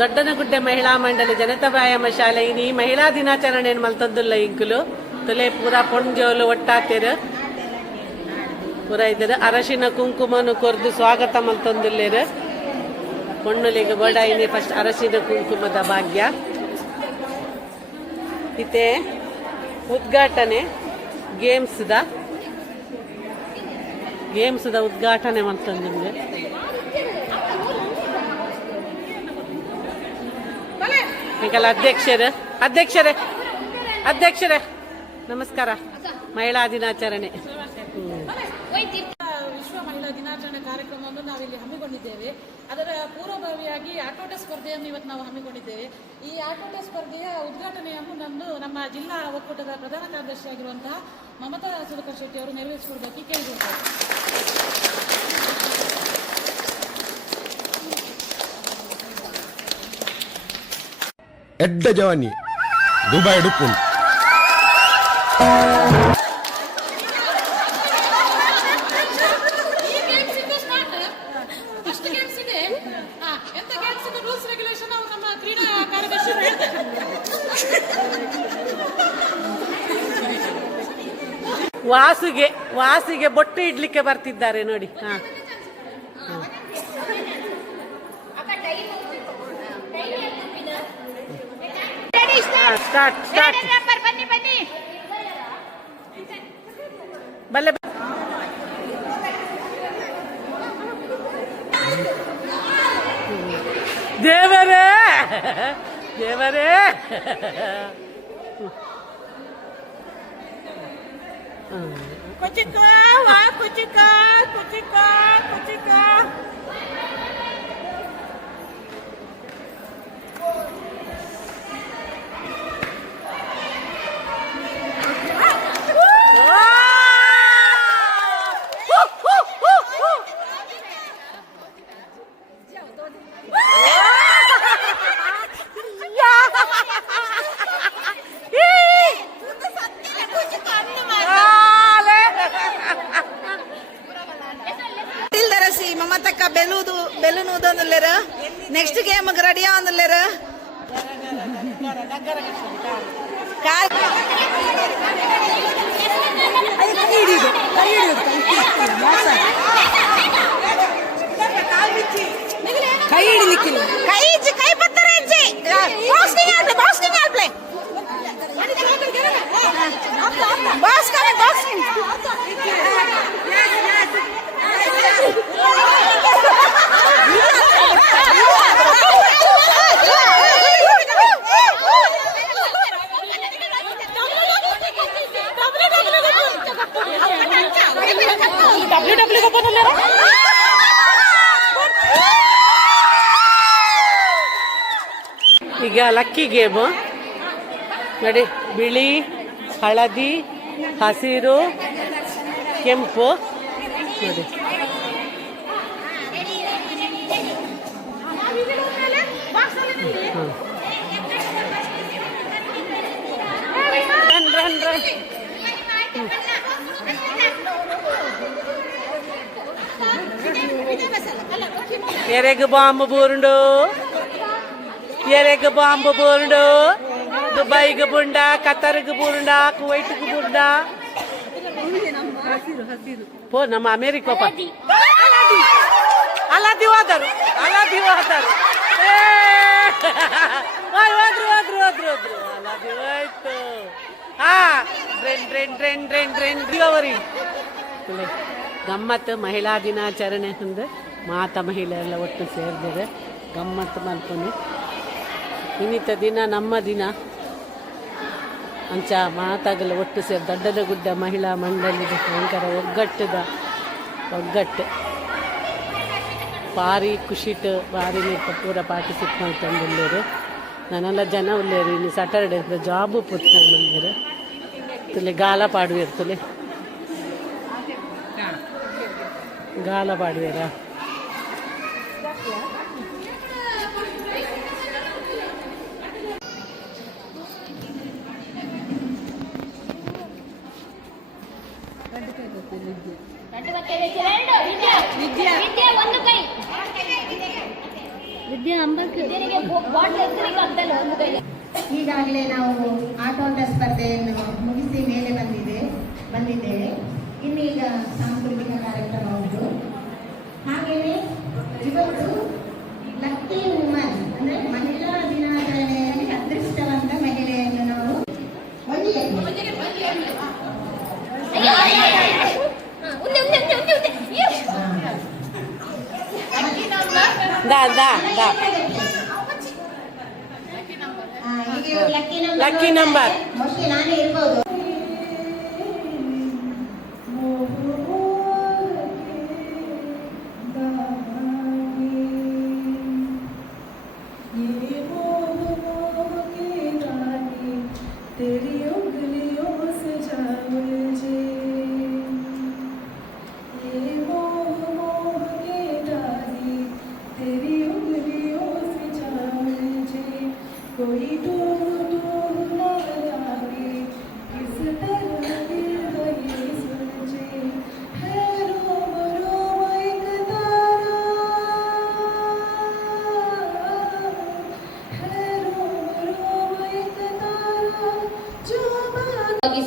ದೊಡ್ಡನಗುಡ್ಡೆ ಮಹಿಳಾ ಮಂಡಳಿ ಜನತಾ ವ್ಯಾಯಾಮ ಶಾಲೆ ಈ ಮಹಿಳಾ ದಿನಾಚರಣೆ ಮಲ್ತಂದುಲ್ಲ ಇಂಕುಲು ತೊಲೆ ಪೂರ ಪೊಂಜೋಲು ಒಟ್ಟಾತೇರು ಪೂರ ಇದ್ದಾರೆ ಅರಶಿನ ಕುಂಕುಮನು ಕೊರ್ದು ಸ್ವಾಗತ ಮಲ್ತಂದುಲ್ಲೇರು ಪೊಣ್ಣುಲಿಗೆ ಬಡಾಯಿನಿ ಫಸ್ಟ್ ಅರಶಿನ ಕುಂಕುಮದ ಭಾಗ್ಯ ಇತೆ ಉದ್ಘಾಟನೆ ಗೇಮ್ಸ್ದ ಉದ್ಘಾಟನೆ ಮಲ್ತಂದು ನಿಮಗೆ ಈಗಲ್ಲ ಅಧ್ಯಕ್ಷರೇ ನಮಸ್ಕಾರ. ಮಹಿಳಾ ದಿನಾಚರಣೆ ವಿಶ್ವ ಮಹಿಳಾ ದಿನಾಚರಣೆ ಕಾರ್ಯಕ್ರಮವನ್ನು ನಾವಿಲ್ಲಿ ಹಮ್ಮಿಕೊಂಡಿದ್ದೇವೆ. ಅದರ ಪೂರ್ವಭಾವಿಯಾಗಿ ಆಟೋಟ ಸ್ಪರ್ಧೆಯನ್ನು ಇವತ್ತು ನಾವು ಹಮ್ಮಿಕೊಂಡಿದ್ದೇವೆ. ಈ ಆಟೋಟ ಸ್ಪರ್ಧೆಯ ಉದ್ಘಾಟನೆಯನ್ನು ನಮ್ಮ ಜಿಲ್ಲಾ ಒಕ್ಕೂಟದ ಪ್ರಧಾನ ಕಾರ್ಯದರ್ಶಿಯಾಗಿರುವಂತಹ ಮಮತಾ ಸುಧಾಕರ್ ಶೆಟ್ಟಿ ಅವರು ನೆರವೇರಿಸಿಕೊಡೋದಕ್ಕೆ ಕೇಳಿದ್ದಾರೆ. ಎಡ್ಡ ಜವಾನಿ ದುಬೈ ಡುಪ್ಪುನ್ ವಾಸಿಗೆ ಬೊಟ್ಟು ಇಡ್ಲಿಕ್ಕೆ ಬರ್ತಿದ್ದಾರೆ ನೋಡಿ. ಸ್ಟಾರ್ಟ್ ಬಲ್ಲೆ ದೇವರೇ ಕುಚಿಕ ಮಮತಕ್ಕ ಬೆಲೂನುದೊಂದುಲ್ಲೇರ ನೆಕ್ಸ್ಟ್ ಗೇಮ್ ರೆಡಿ ಆಂದುಲ್ಲೇರ ಕೈ ಹಿಡಿಲಿಕ್ಕಿಲ್ಲ ಕೈ ಪತ್ತರ ಹೆಜ್ಜೆ ಬಾಕ್ಸಿಂಗ್ ಆಡ್ಲೆ ಬಾಕ್ಸಿಂಗ್ ಈಗ ಲಕ್ಕಿ ಗೇಮು ನೋಡಿ. ಬಿಳಿ, ಹಳದಿ, ಹಸಿರು, ಕೆಂಪು ನೋಡಿ. ರನ್ ಎರೆಗ್ ಬಾಂಬ್ ಬೂರ್ಂಡು ದುಬೈಗೆ ಬುಂಡ, ಕತರ್ಗೆ ಬುಂಡ, ಕುವೈಟ್ಗೆ ಬುಂಡ ಪೋ ನಮ್ಮ ಅಮೇರಿಕ ಅಲಾದಿ ಹೋದರು ಅಲಾದಿ ಹೋಯ್ತು. ಗಮ್ಮತ್ತು ಮಹಿಳಾ ದಿನಾಚರಣೆ ಅಂದ್ರೆ ಮಾತಾ ಮಹಿಳೆ ಎಲ್ಲ ಒಟ್ಟು ಸೇರಿದರೆ ಗಮ್ಮತ್ತು ಮಾಡ್ಕೊಂಡು ಇನ್ನಿತ ದಿನ ನಮ್ಮ ದಿನ ಅಂಚ ಮಾತಾಗಲ್ಲ ಒಟ್ಟು ಸೇರಿ ದೊಡ್ಡನಗುಡ್ಡ ಮಹಿಳಾ ಮಂಡಳಿದ ಭಯಂಕರ ಒಗ್ಗಟ್ಟು ಭಾರಿ ಖುಷಿಟ್ಟು ಭಾರಿ ಪೂರ ಪಾರ್ಟಿಸಿಪೇಟ್ ಮಾಡ್ಕೊಂಡಿಲ್ಲೇರು. ನಾನೆಲ್ಲ ಜನ ಉಳ್ಳೇರು ಇನ್ನು ಸ್ಯಾಟರ್ಡೇ ಜಾಬು ಪುಟ್ಕೊಂಡು ಬಂದೇರು ತುಲೆ ಗಾಲ ಪಾಡುವಿರ್ತಲೆ ಗಾಲ ಪಾಡುವೇರ ಈಗಾಗಲೇ ನಾವು ಆಟೋಟ ಸ್ಪರ್ಧೆಯನ್ನು ಮುಗಿಸಿ ಮೇಲೆ ಬಂದಿದ್ದೇವೆ. ಇನ್ನೀಗ ಸಾಂಸ್ಕೃತಿಕ ಕಾರ್ಯಕ್ರಮ ಉಂಟು. ಹಾಗೆಯೇ ಇವತ್ತು ಲಕ್ಕಿ ವುಮನ್ ಅಂದ್ರೆ ಮಹಿಳಾ ದಿನಾಚರಣೆಯಲ್ಲಿ ಅದೃಷ್ಟವಂತ ಮಹಿಳೆಯನ್ನು ನಾವು ಲಕ್ಕಿ ನಂಬರ್ ಮೋಸ್ಟ್ಲಿ ನಾನೇ ಇರ್ಬೋದು.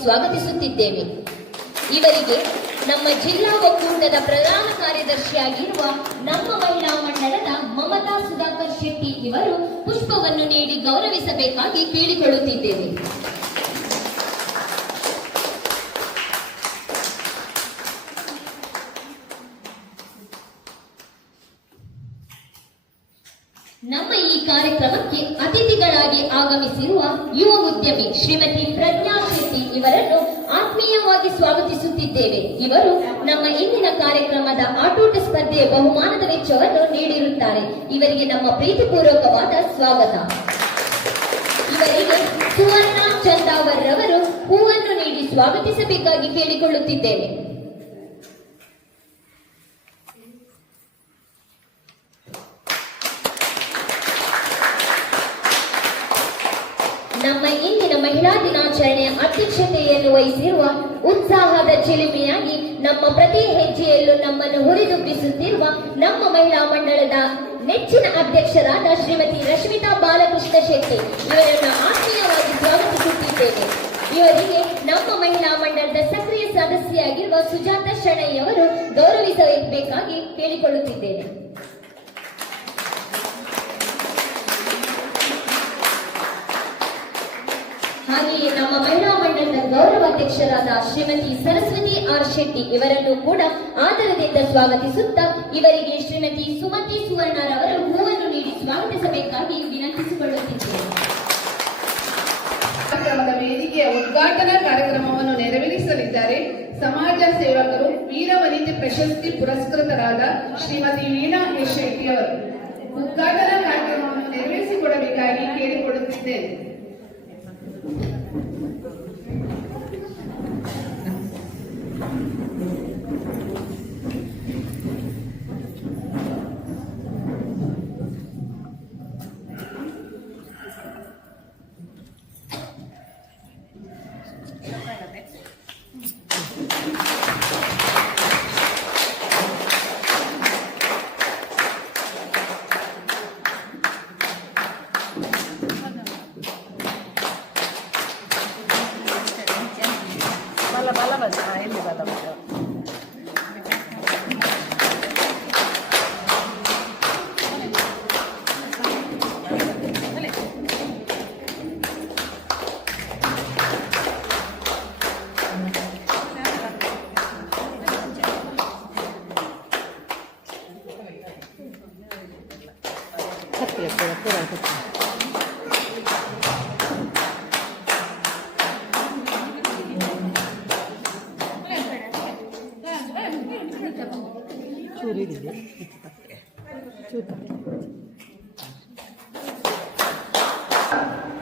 ಸ್ವಾಗತಿಸುತ್ತಿದ್ದೇವೆ. ಇವರಿಗೆ ನಮ್ಮ ಜಿಲ್ಲಾ ಒಕ್ಕೂಟದ ಪ್ರಧಾನ ಕಾರ್ಯದರ್ಶಿಯಾಗಿರುವ ನಮ್ಮ ಮಹಿಳಾ ಮಂಡಳದ ಮಮತಾ ಸುಧಾಕರ್ ಶೆಟ್ಟಿ ಇವರು ಪುಷ್ಪವನ್ನು ನೀಡಿ ಗೌರವಿಸಬೇಕಾಗಿ ಕೇಳಿಕೊಳ್ಳುತ್ತಿದ್ದೇವೆ. ನಮ್ಮ ಈ ಕಾರ್ಯಕ್ರಮಕ್ಕೆ ಅತಿಥಿಗಳಾಗಿ ಆಗಮಿಸಿರುವ ಯುವ ಉದ್ಯಮಿ ಶ್ರೀಮತಿ ಪ್ರಜ್ಞಾ ಶೆಟ್ಟಿ ಇವರನ್ನು ಆತ್ಮೀಯವಾಗಿ ಸ್ವಾಗತಿಸುತ್ತಿದ್ದೇವೆ. ಇವರು ನಮ್ಮ ಇಂದಿನ ಕಾರ್ಯಕ್ರಮದ ಆಟೋಟ ಸ್ಪರ್ಧೆಯ ಬಹುಮಾನದ ವೆಚ್ಚವನ್ನು ನೀಡಿರುತ್ತಾರೆ. ಇವರಿಗೆ ನಮ್ಮ ಪ್ರೀತಿಪೂರ್ವಕವಾದ ಸ್ವಾಗತ. ಇವರಿಗೆ ಸುವರ್ಣ ಚಂದಾವರ್ ರವರು ಹೂವನ್ನು ನೀಡಿ ಸ್ವಾಗತಿಸಬೇಕಾಗಿ ಕೇಳಿಕೊಳ್ಳುತ್ತಿದ್ದೇವೆ. ನಮ್ಮ ಇಂದಿನ ಮಹಿಳಾ ದಿನಾಚರಣೆಯ ಅಧ್ಯಕ್ಷತೆಯನ್ನು ವಹಿಸಿರುವ ಉತ್ಸಾಹದ ಚಿಲುಮೆಯಾಗಿ ನಮ್ಮ ಪ್ರತಿ ಹೆಜ್ಜೆಯಲ್ಲೂ ನಮ್ಮನ್ನು ಹುರಿದುಂಬಿಸುತ್ತಿರುವ ನಮ್ಮ ಮಹಿಳಾ ಮಂಡಳದ ನೆಚ್ಚಿನ ಅಧ್ಯಕ್ಷರಾದ ಶ್ರೀಮತಿ ರಶ್ಮಿತಾ ಬಾಲಕೃಷ್ಣ ಶೆಟ್ಟಿ ಇವರನ್ನು ಆತ್ಮೀಯವಾಗಿ ಸ್ವಾಗತಿಸುತ್ತಿದ್ದೇವೆ. ಇವರಿಗೆ ನಮ್ಮ ಮಹಿಳಾ ಮಂಡಳದ ಸಕ್ರಿಯ ಸದಸ್ಯೆಯಾಗಿರುವ ಸುಜಾತ ಶೆಣೈ ಅವರು ಗೌರವಿಸಬೇಕಾಗಿ ಕೇಳಿಕೊಳ್ಳುತ್ತಿದ್ದೇನೆ. ಹಾಗೆಯೇ ನಮ್ಮ ಮಹಿಳಾ ಮಂಡಳದ ಗೌರವಾಧ್ಯಕ್ಷರಾದ ಶ್ರೀಮತಿ ಸರಸ್ವತಿ ಆರ್ ಶೆಟ್ಟಿ ಇವರನ್ನು ಕೂಡ ಆದರದಿಂದ ಸ್ವಾಗತಿಸುತ್ತಾ ಇವರಿಗೆ ಶ್ರೀಮತಿ ಸುಮತಿ ಸುವರ್ಣರವರು ಹೂವನ್ನು ನೀಡಿ ಸ್ವಾಗತಿಸಬೇಕಾಗಿ ವಿನಂತಿಸಿಕೊಳ್ಳುತ್ತಿದ್ದೇನೆ. ಕಾರ್ಯಕ್ರಮದ ವೇದಿಕೆಯ ಉದ್ಘಾಟನಾ ಕಾರ್ಯಕ್ರಮವನ್ನು ನೆರವೇರಿಸಲಿದ್ದಾರೆ ಸಮಾಜ ಸೇವಕರು ವೀರವನಿತೆ ಪ್ರಶಸ್ತಿ ಪುರಸ್ಕೃತರಾದ ಶ್ರೀಮತಿ ವೀಣಾ ಎಸ್ ಶೆಟ್ಟಿ ಅವರು. ಉದ್ಘಾಟನಾ ಕಾರ್ಯಕ್ರಮವನ್ನು ನೆರವೇರಿಸಿಕೊಡಬೇಕಾಗಿ ಕೇಳಿಕೊಳ್ಳುತ್ತಿದ್ದೇನೆ.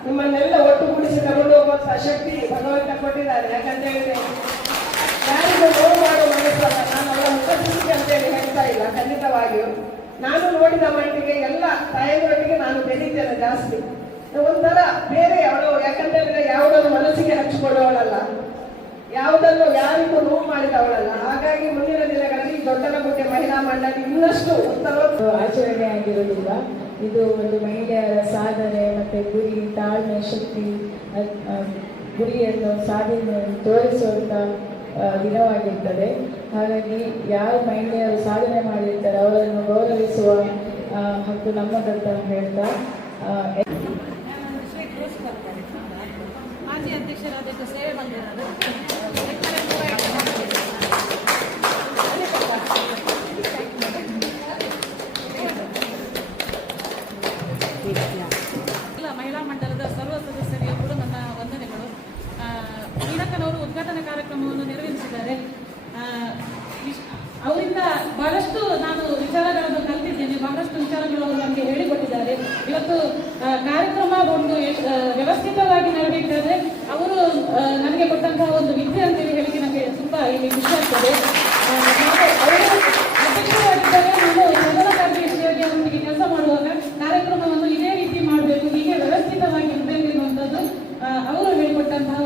ನಿಮ್ಮನ್ನೆಲ್ಲ ಒಟ್ಟುಗೂಡಿಸಿ ತಗೊಂಡು ಹೋಗುವಂತ ಶಕ್ತಿ ಭಗವಂತ ಕೊಟ್ಟಿದ್ದಾರೆ. ಯಾಕಂತ ಹೇಳಿದ್ರೆ ಯಾರಿಗೂ ನೋವು ಮಾಡೋ ಮನಸ್ಸಲ್ಲ. ನಾನು ಅವರ ಮುಖಸ್ಥಿತಿ ಅಂತೇಳಿ ಹೇಳ್ತಾ ಇಲ್ಲ, ಖಂಡಿತವಾಗಿಯೂ ನಾನು ನೋಡಿದ ಮಟ್ಟಿಗೆ ಎಲ್ಲ ತಾಯಿಗಳೊಟ್ಟಿಗೆ ನಾನು ಬೆರೀತೇನೆ ಜಾಸ್ತಿ. ಒಂಥರ ಬೇರೆ ಅವಳು, ಯಾಕಂತ ಹೇಳಿದ್ರೆ ಯಾವುದನ್ನು ಮನಸ್ಸಿಗೆ ಹಚ್ಚಿಕೊಳ್ಳೋಳಲ್ಲ, ಯಾವುದನ್ನು ಯಾರಿಗೂ ನೋವು ಮಾಡಿದವಳಲ್ಲ. ಹಾಗಾಗಿ ಮುಂದಿನ ದಿನಗಳಲ್ಲಿ ದೊಡ್ಡನಗುಡ್ಡೆ ಮಹಿಳಾ ಮಂಡಳಿ ಇನ್ನಷ್ಟು ಉತ್ತಮ ಆಚರಣೆ ಆಗಿರೋದ್ರಿಂದ ಇದು ಒಂದು ಮಹಿಳೆಯರ ಸಾಧನೆ ಮತ್ತು ಗುರಿ, ತಾಳ್ಮೆ, ಶಕ್ತಿ, ಗುರಿಯನ್ನು ಸಾಧನೆ ತೋರಿಸುವಂಥ ದಿನವಾಗಿರ್ತದೆ. ಹಾಗಾಗಿ ಯಾರು ಮಹಿಳೆಯರು ಸಾಧನೆ ಮಾಡಿರ್ತಾರೆ ಅವರನ್ನು ಗೌರವಿಸುವ ಹಕ್ಕು ನಮ್ಮದಂತ ಹೇಳ್ತಾ ಮಾಜಿ ಅಧ್ಯಕ್ಷರಾದ ಸೇವೆ ಬಂದಿರೋದು ಮಹಿಳಾ ಮಂಡಲದ ಸರ್ವ ಸದಸ್ಯರಿಗೂ ಕೂಡ ನನ್ನ ವಂದನೆಗಳು. ವೀರಕ್ಕನವರು ಉದ್ಘಾಟನಾ ಕಾರ್ಯಕ್ರಮವನ್ನು ನೆರವೇರಿಸಿದ್ದಾರೆ. ಅವರಿಂದ ಬಹಳಷ್ಟು ನಾನು ವಿಚಾರಗಳನ್ನು ಕಲಿತಿದ್ದೇನೆ, ಬಹಳಷ್ಟು ವಿಚಾರಗಳು ಅವರು ನಮಗೆ ಹೇಳಿಕೊಟ್ಟಿದ್ದಾರೆ. ಇವತ್ತು ಕಾರ್ಯಕ್ರಮ ಒಂದು ವ್ಯವಸ್ಥಿತವಾಗಿ ನಡೆದಿದ್ದಾರೆ. ಅವರು ನನಗೆ ಕೊಟ್ಟಂತಹ ಒಂದು ವಿದ್ಯೆ ಅಂತೇಳಿ ಹೇಳಿಕೆ ನನಗೆ ತುಂಬ ಇಲ್ಲಿ ಖುಷಿ ಆಗ್ತದೆ. ಅವರು ಅಧ್ಯಕ್ಷರಾಗಿದ್ದರೆ ನಾನು ಸದನ ಕಾರ್ಯದರ್ಶಿಯಾಗಿ ಅವರಿಗೆ ಕೆಲಸ ಮಾಡುವಾಗ ಕಾರ್ಯಕ್ರಮವನ್ನು ಇದೇ ರೀತಿ ಮಾಡಬೇಕು, ಹೀಗೆ ವ್ಯವಸ್ಥಿತವಾಗಿ ಇರಬೇಕು ಎನ್ನುವಂಥದ್ದು ಅವರು ಹೇಳಿಕೊಟ್ಟಂತಹ